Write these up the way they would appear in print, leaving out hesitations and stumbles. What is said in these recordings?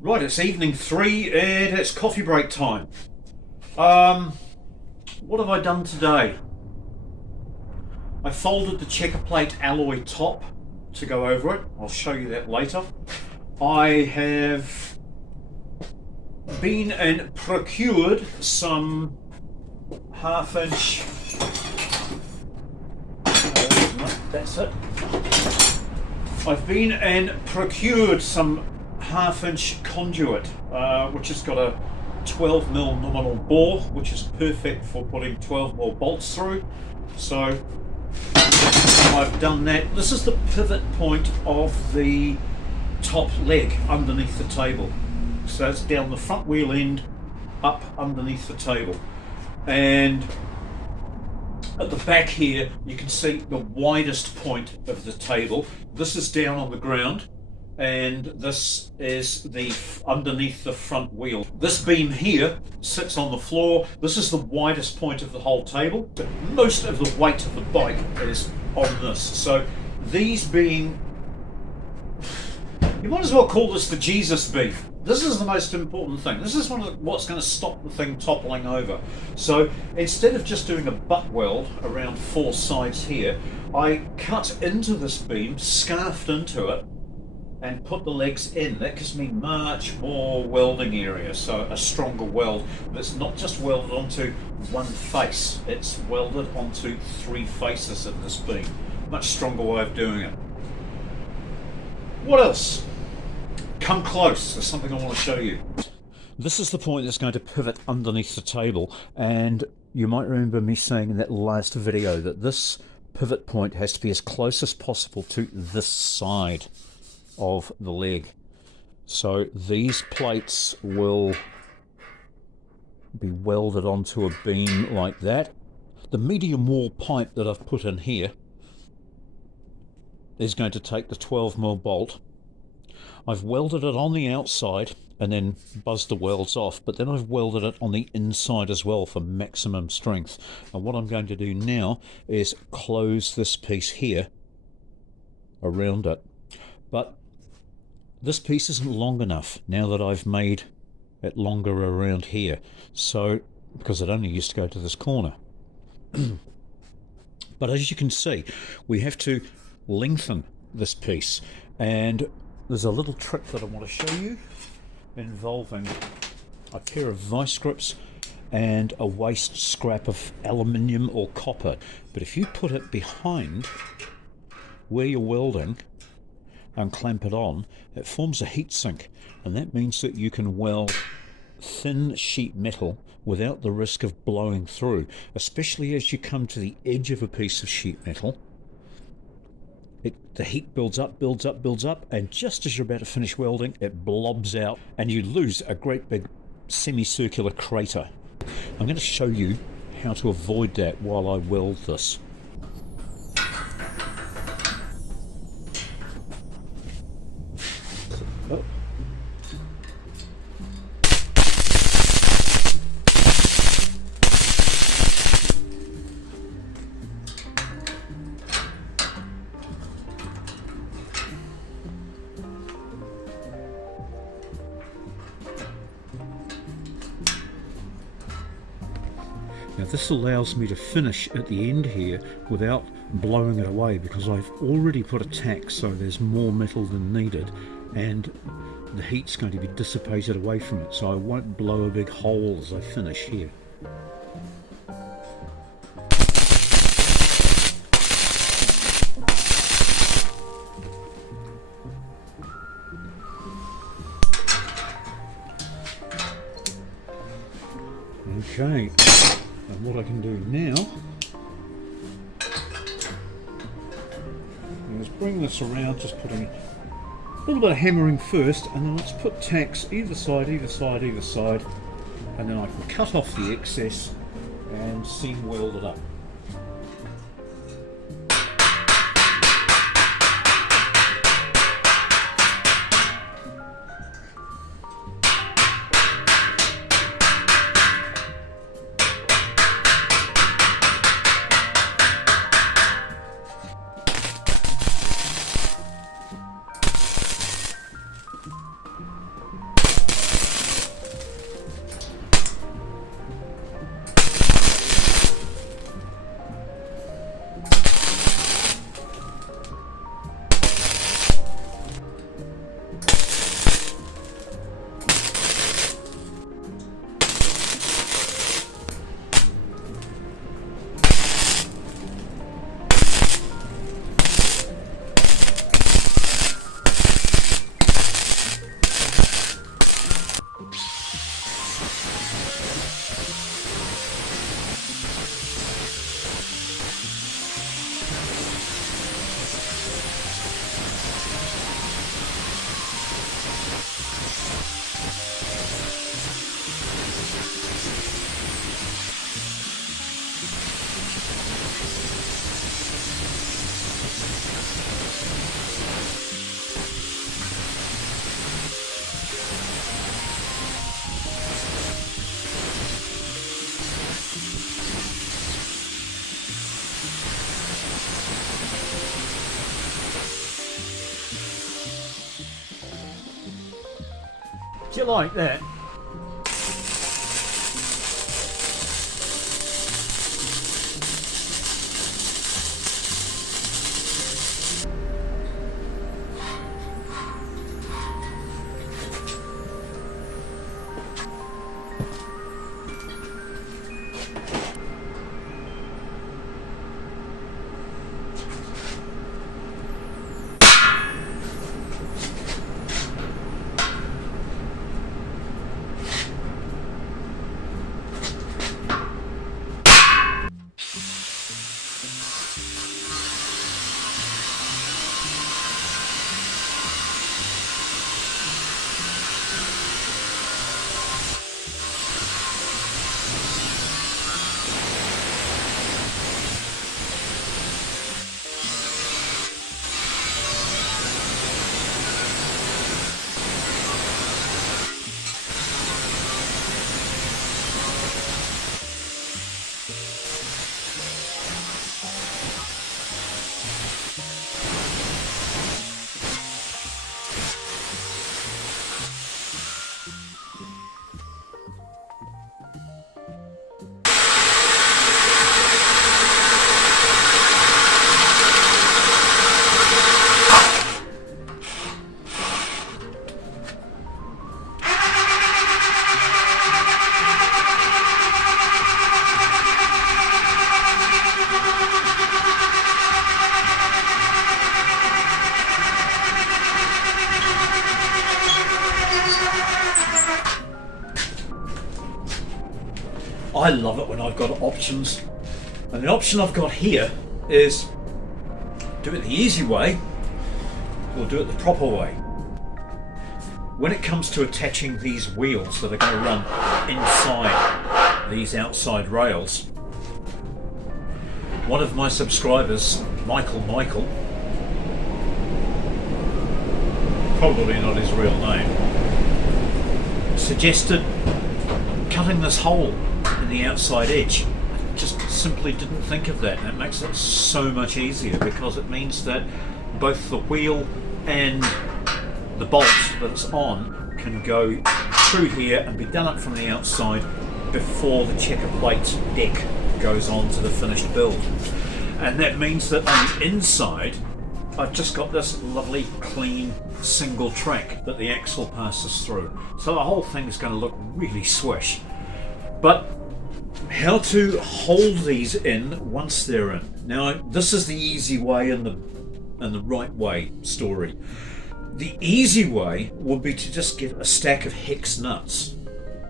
Right, it's evening 3 and it's coffee break time. What have I done today? I folded the checker plate alloy top to go over it. I'll show you that later. I have been and procured some half-inch. No, that's it. I've been and procured some half-inch conduit, which has got a 12mm nominal bore, which is perfect for putting 12mm bolts through. So I've done that. This is the pivot point of the top leg underneath the table. So it's down the front wheel end, up underneath the table. And at the back here, you can see the widest point of the table. This is down on the ground, and this is the underneath the front wheel. This beam here sits on the floor. This is the widest point of the whole table. But most of the weight of the bike is on this. So these being, you might as well call this the Jesus beam. This is the most important thing. This is what's going to stop the thing toppling over. So instead of just doing a butt weld around 4 sides here, I cut into this beam, scarfed into it, and put the legs in. That gives me much more welding area, so a stronger weld that's not just welded onto one face, it's welded onto 3 faces of this beam. Much stronger way of doing it. What else? Come close, there's something I want to show you. This is the point that's going to pivot underneath the table, and you might remember me saying in that last video that this pivot point has to be as close as possible to this side of the leg. So these plates will be welded onto a beam like that. The medium wall pipe that I've put in here is going to take the 12mm bolt. I've welded it on the outside and then buzzed the welds off, but then I've welded it on the inside as well for maximum strength. And what I'm going to do now is close this piece here around it. But this piece isn't long enough now that I've made it longer around here, so because it only used to go to this corner. But as you can see, we have to lengthen this piece, and there's a little trick that I want to show you involving a pair of vice grips and a waste scrap of aluminium or copper. But if you put it behind where you're welding and clamp it on, it forms a heat sink, and that means that you can weld thin sheet metal without the risk of blowing through, especially as you come to the edge of a piece of sheet metal. The heat builds up, builds up, builds up, and just as you're about to finish welding, it blobs out and you lose a great big semicircular crater. I'm going to show you how to avoid that while I weld this. Oh. Now this allows me to finish at the end here without blowing it away, because I've already put a tack, so there's more metal than needed, and the heat's going to be dissipated away from it, so I won't blow a big hole as I finish here. Okay. And what I can do now is bring this around, just putting a little bit of hammering first, and then let's put tacks either side, either side, either side, and then I can cut off the excess and seam weld it up. Do you like that? I love it when I've got options, and the option I've got here is do it the easy way or do it the proper way. When it comes to attaching these wheels that are going to run inside these outside rails, one of my subscribers, Michael, probably not his real name, suggested cutting this hole in the outside edge. I just simply didn't think of that, and it makes it so much easier because it means that both the wheel and the bolt that's on can go through here and be done up from the outside before the checker plate deck goes on to the finished build. And that means that on the inside I've just got this lovely clean single track that the axle passes through, so the whole thing is going to look really swish. But how to hold these in once they're in. Now, this is the easy way and the right way story. The easy way would be to just get a stack of hex nuts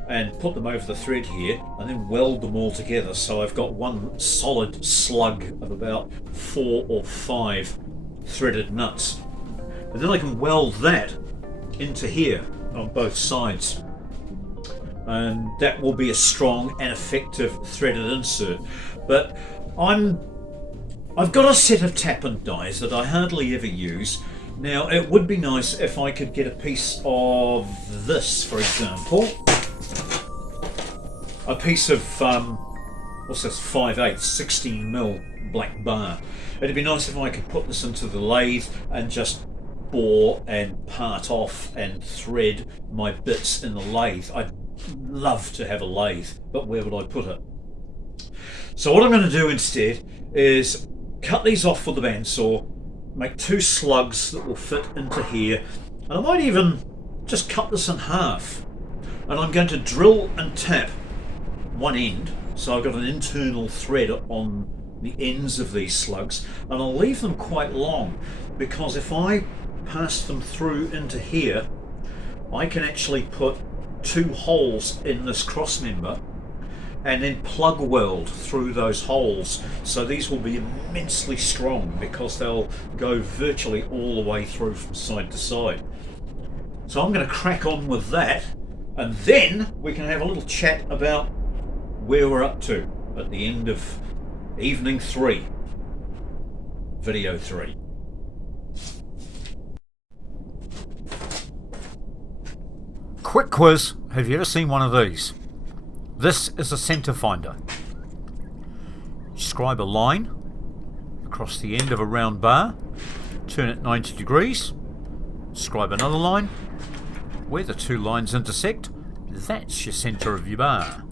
and put them over the thread here and then weld them all together, so I've got one solid slug of about 4 or 5 threaded nuts, and then I can weld that into here on both sides, and that will be a strong and effective threaded insert. But I've got a set of tap-in dies that I hardly ever use. Now, it would be nice if I could get a piece of this, for example, a piece of what's this, 5/8 16mm black bar. It'd be nice if I could put this into the lathe and just bore and part off and thread my bits in the lathe. I'd love to have a lathe, but where would I put it? So what I'm going to do instead is cut these off with the bandsaw, make 2 slugs that will fit into here, and I might even just cut this in half, and I'm going to drill and tap one end, so I've got an internal thread on the ends of these slugs, and I'll leave them quite long, because if I pass them through into here, I can actually put 2 holes in this cross member and then plug weld through those holes, so these will be immensely strong because they'll go virtually all the way through from side to side. So I'm going to crack on with that, and then we can have a little chat about where we're up to at the end of evening 3, video 3. Quick quiz, have you ever seen one of these? This is a centre finder. Scribe a line across the end of a round bar, turn it 90 degrees, scribe another line, Where the two lines intersect, that's your centre of your bar.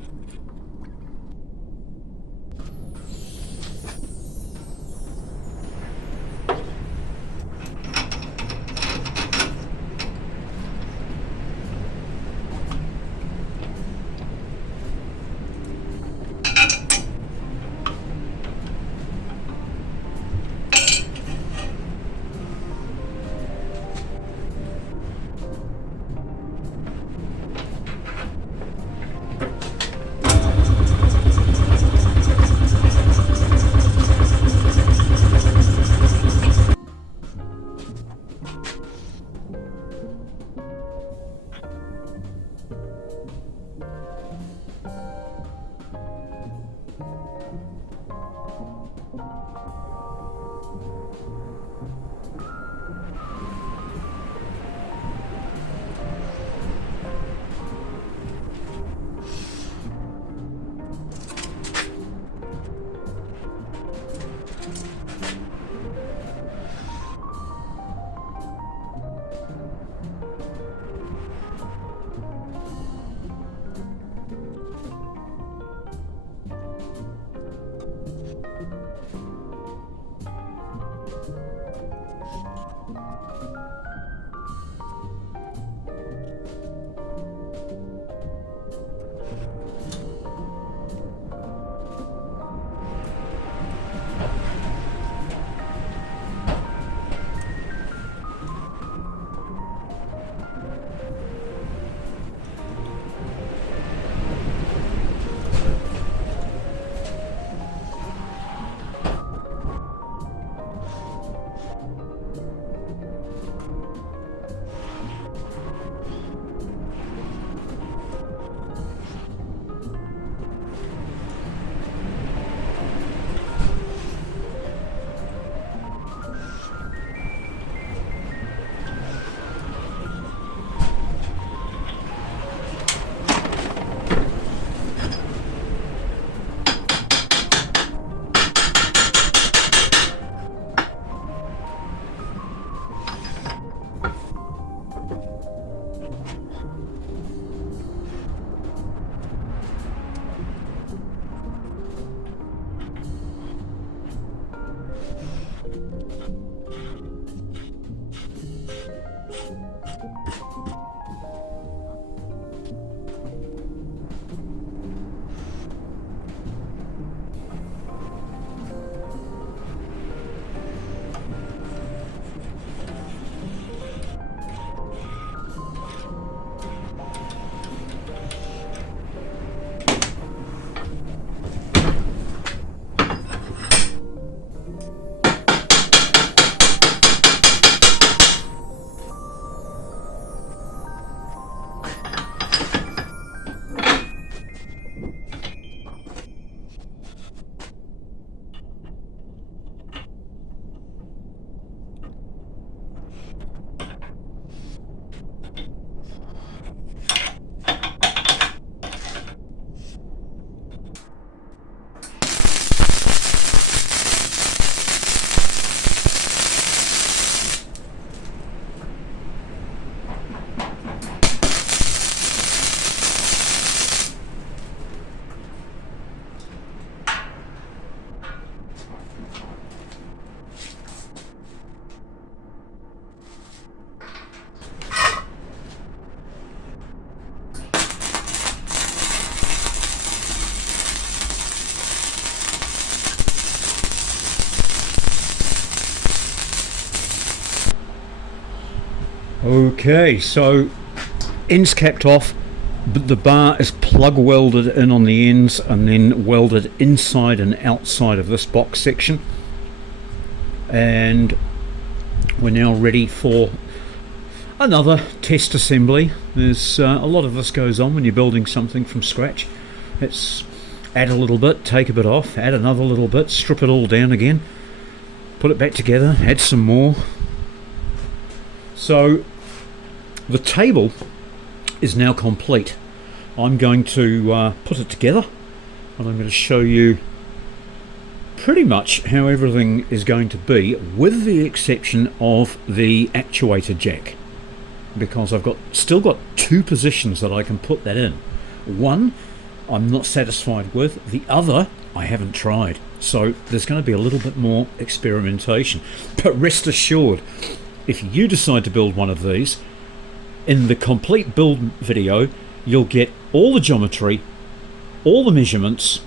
Okay, so ends capped off, but the bar is plug welded in on the ends and then welded inside and outside of this box section, and we're now ready for another test assembly. There's a lot of this goes on when you're building something from scratch. It's add a little bit, take a bit off, add another little bit, strip it all down again, put it back together, add some more. So the table is now complete. I'm going to put it together, and I'm going to show you pretty much how everything is going to be, with the exception of the actuator jack. because I've still got two positions that I can put that in. One I'm not satisfied with, the other I haven't tried. So there's going to be a little bit more experimentation. But rest assured, if you decide to build one of these, in the complete build video you'll get all the geometry, all the measurements,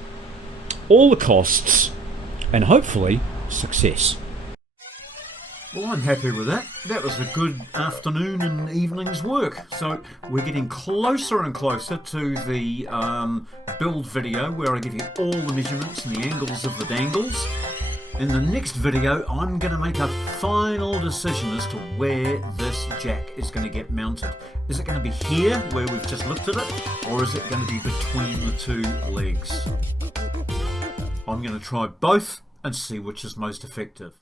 all the costs, and hopefully success. Well, I'm happy with that. That was a good afternoon and evening's work. So we're getting closer and closer to the build video where I give you all the measurements and the angles of the dangles. In the next video, I'm going to make a final decision as to where this jack is going to get mounted. Is it going to be here, where we've just looked at it, or is it going to be between the two legs? I'm going to try both and see which is most effective.